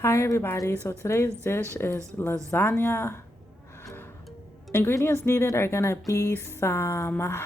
Hi everybody, so today's dish is lasagna. Ingredients needed are gonna be some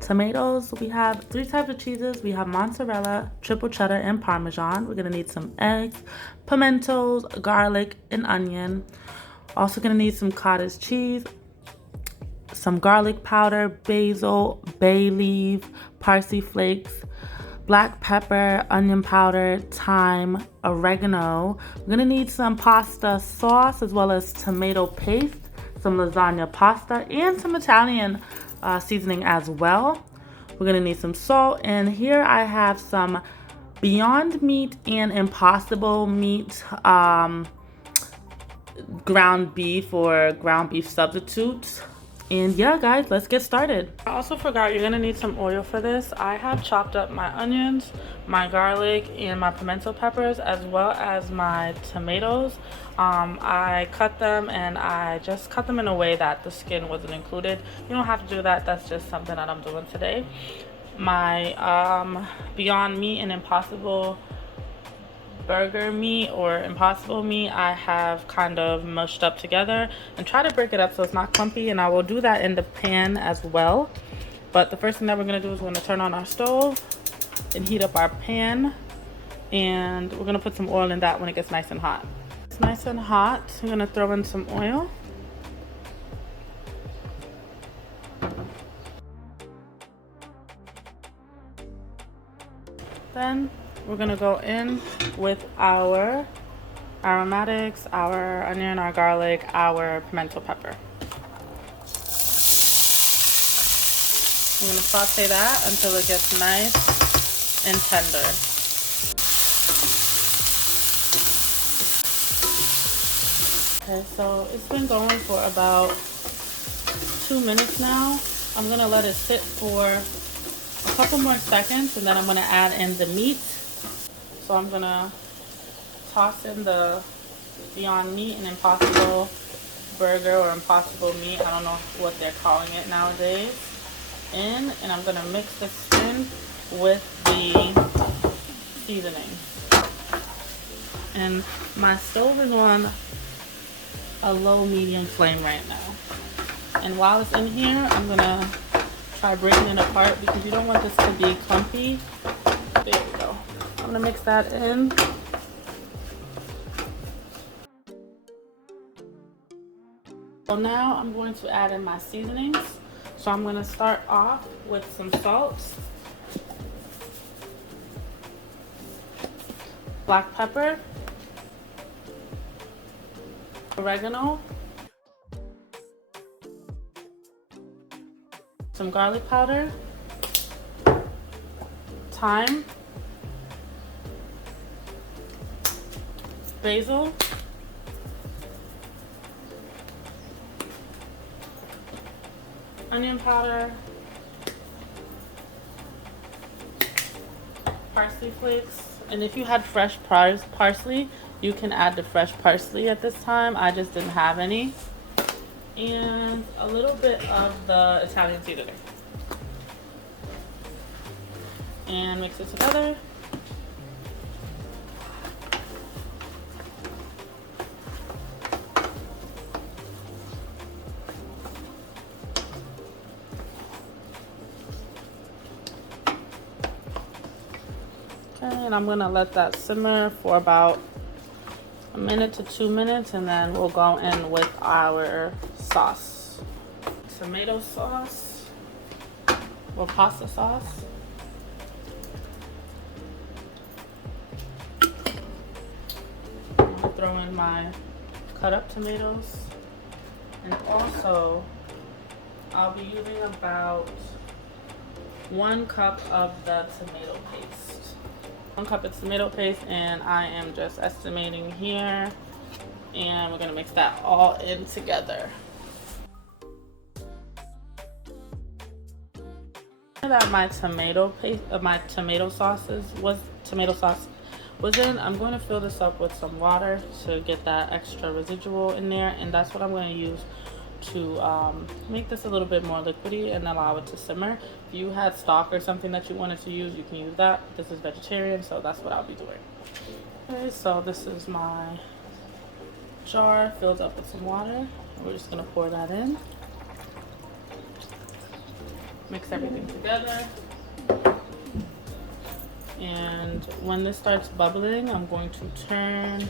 tomatoes. We have three types of cheeses. We have mozzarella, triple cheddar, and parmesan. We're gonna need some eggs, pimentos, garlic, and onion. Also gonna need some cottage cheese, some garlic powder, basil, bay leaf, parsley flakes, black pepper, onion powder, thyme, oregano. We're gonna need some pasta sauce as well as tomato paste, some lasagna pasta, and some Italian seasoning as well. We're gonna need some salt, and here I have some Beyond Meat and Impossible Meat ground beef or ground beef substitutes. And yeah, guys, let's get started. I also forgot you're gonna need some oil for this. I have chopped up my onions, my garlic, and my pimento peppers, as well as my tomatoes. I cut them, and I just cut them in a way that the skin wasn't included. You don't have to do that. That's just something that I'm doing today. My Beyond Meat and Impossible burger meat or impossible meat I have kind of mushed up together and try to break it up so it's not clumpy, and I will do that in the pan as well. But the first thing that we're going to do is we're going to turn on our stove and heat up our pan, and we're going to put some oil in that when it gets nice and hot. It's nice and hot. I'm going to throw in some oil. Then we're gonna go in with our aromatics, our onion, our garlic, our pimento pepper. We're gonna saute that until it gets nice and tender. Okay, so it's been going for about 2 minutes now. I'm gonna let it sit for a couple more seconds, and then I'm gonna add in the meat. So I'm gonna toss in the Beyond Meat and Impossible burger or Impossible Meat, I don't know what they're calling it nowadays, and I'm gonna mix this in with the seasoning. And my stove is on a low medium flame right now. And while it's in here, I'm gonna try breaking it apart because you don't want this to be clumpy. There we go. I'm gonna mix that in. So now I'm going to add in my seasonings. So I'm gonna start off with some salt, black pepper, oregano, some garlic powder, thyme, basil, onion powder, parsley flakes, and if you had fresh parsley, you can add the fresh parsley at this time. I just didn't have any. And a little bit of the Italian seasoning. And mix it together. Okay, and I'm gonna let that simmer for about a minute to 2 minutes, and then we'll go in with our sauce. Tomato sauce or pasta sauce. I'm gonna throw in my cut up tomatoes, and also I'll be using about 1 cup of the tomato paste. 1 cup of tomato paste, and I am just estimating here, and we're gonna mix that all in together. That my tomato paste, my tomato sauce was in, I'm going to fill this up with some water to get that extra residual in there, and that's what I'm going to use to make this a little bit more liquidy and allow it to simmer. If you had stock or something that you wanted to use, you can use that. This is vegetarian, so that's what I'll be doing. Okay, so this is my jar filled up with some water. We're just gonna pour that in. Mix everything together. And when this starts bubbling, I'm going to turn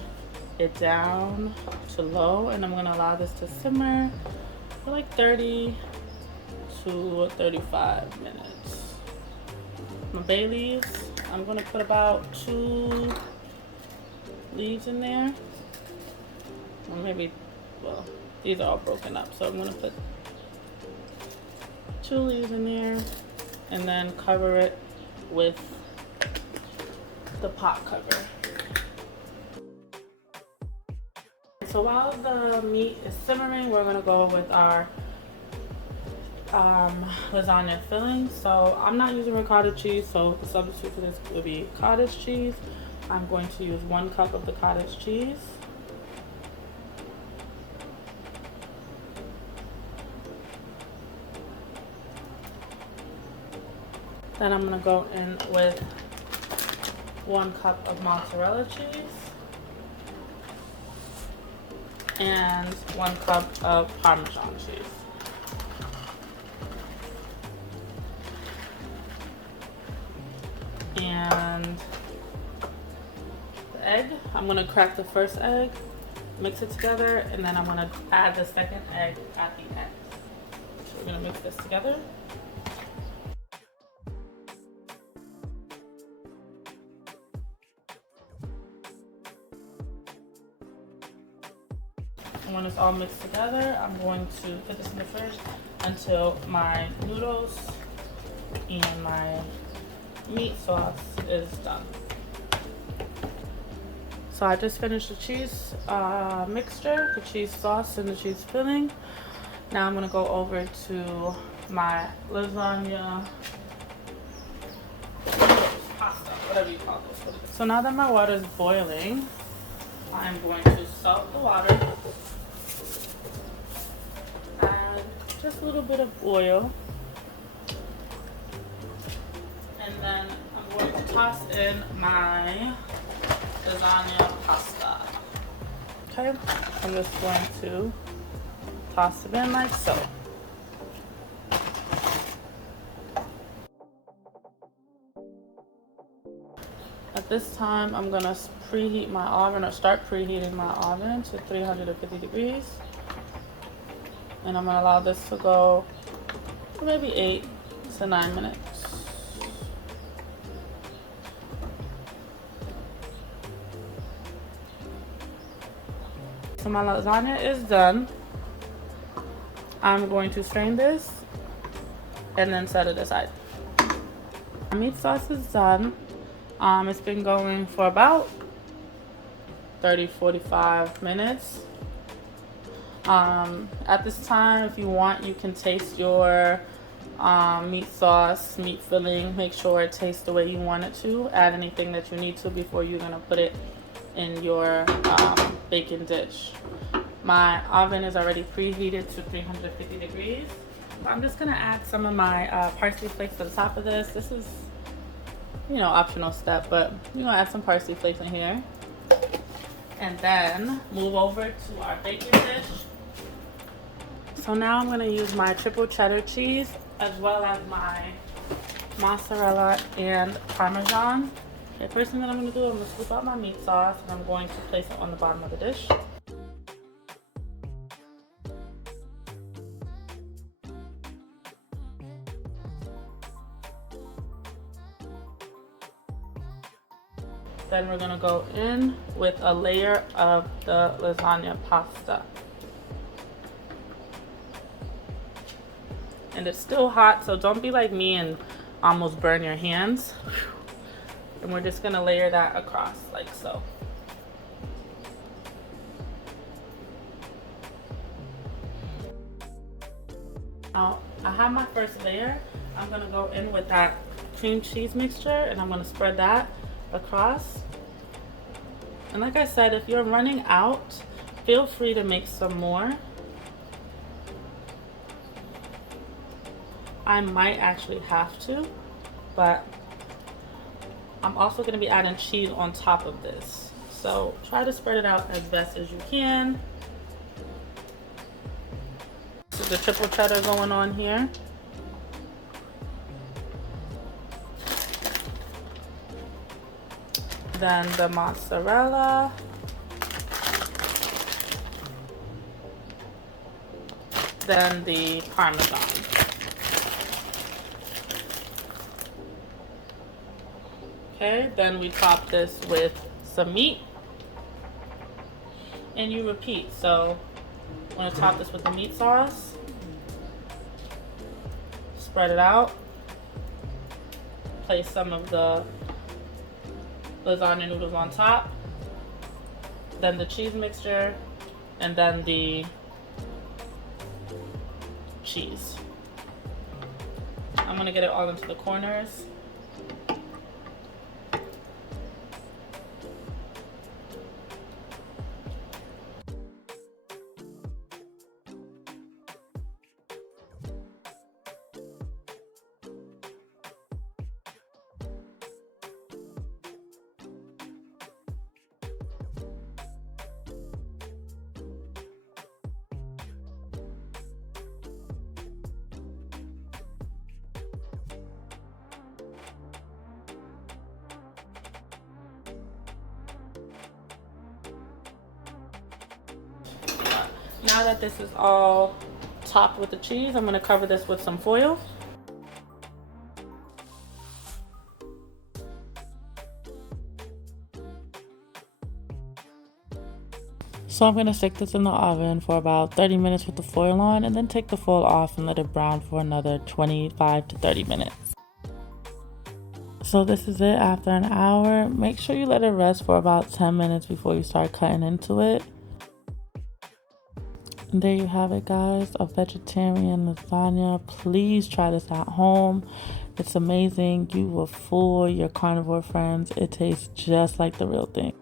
it down to low, and I'm gonna allow this to simmer for like 30 to 35 minutes. My bay leaves, I'm gonna put about 2 leaves in there. Or maybe, well, these are all broken up, so I'm gonna put 2 leaves in there and then cover it with the pot cover. So while the meat is simmering, we're gonna go with our lasagna filling. So I'm not using a cottage cheese, so the substitute for this will be cottage cheese. I'm going to use 1 cup of the cottage cheese. Then I'm gonna go in with 1 cup of mozzarella cheese and 1 cup of Parmesan cheese. And the egg, I'm gonna crack the first egg, mix it together, and then I'm gonna add the second egg at the end. So we're gonna mix this together. And when it's all mixed together, I'm going to put this in the fridge until my noodles and my meat sauce is done. So I just finished the cheese mixture, the cheese sauce and the cheese filling. Now I'm gonna go over to my lasagna pasta, whatever you call this. So now that my water is boiling, I'm going to salt the water, add just a little bit of oil, and then I'm going to toss in my lasagna pasta. Okay, I'm just going to toss it in like so. At this time, I'm gonna preheat my oven, or start preheating my oven to 350 degrees. And I'm gonna allow this to go for maybe 8 to 9 minutes. So my lasagna is done. I'm going to strain this and then set it aside. My meat sauce is done. It's been going for about 30-45 minutes. At this time, if you want, you can taste your meat sauce, meat filling. Make sure it tastes the way you want it to. Add anything that you need to before you're gonna put it in your baking dish. My oven is already preheated to 350 degrees. I'm just gonna add some of my parsley flakes to the top of this. This is, you know, optional step, but you're gonna add some parsley flakes in here. And then move over to our baking dish. So now I'm gonna use my triple cheddar cheese as well as my mozzarella and Parmesan. Okay, first thing that I'm gonna do, I'm gonna scoop out my meat sauce and I'm going to place it on the bottom of the dish. Then we're gonna go in with a layer of the lasagna pasta. And it's still hot, so don't be like me and almost burn your hands. And we're just gonna layer that across like so. Now, I have my first layer. I'm gonna go in with that cream cheese mixture and I'm gonna spread that across. And like I said, if you're running out, feel free to make some more. I might actually have to, but I'm also going to be adding cheese on top of this. So try to spread it out as best as you can. This is the triple cheddar going on here. Then the mozzarella. Then the parmesan. Okay, then we top this with some meat. And you repeat. So I'm going to top this with the meat sauce. Spread it out. Place some of the lasagna noodles on top. Then the cheese mixture. And then the cheese. I'm going to get it all into the corners. Now that this is all topped with the cheese, I'm going to cover this with some foil. So I'm going to stick this in the oven for about 30 minutes with the foil on, and then take the foil off and let it brown for another 25 to 30 minutes. So this is it after an hour. Make sure you let it rest for about 10 minutes before you start cutting into it. And there you have it, guys, a vegetarian lasagna. Please try this at home. It's amazing. You will fool your carnivore friends. It tastes just like the real thing.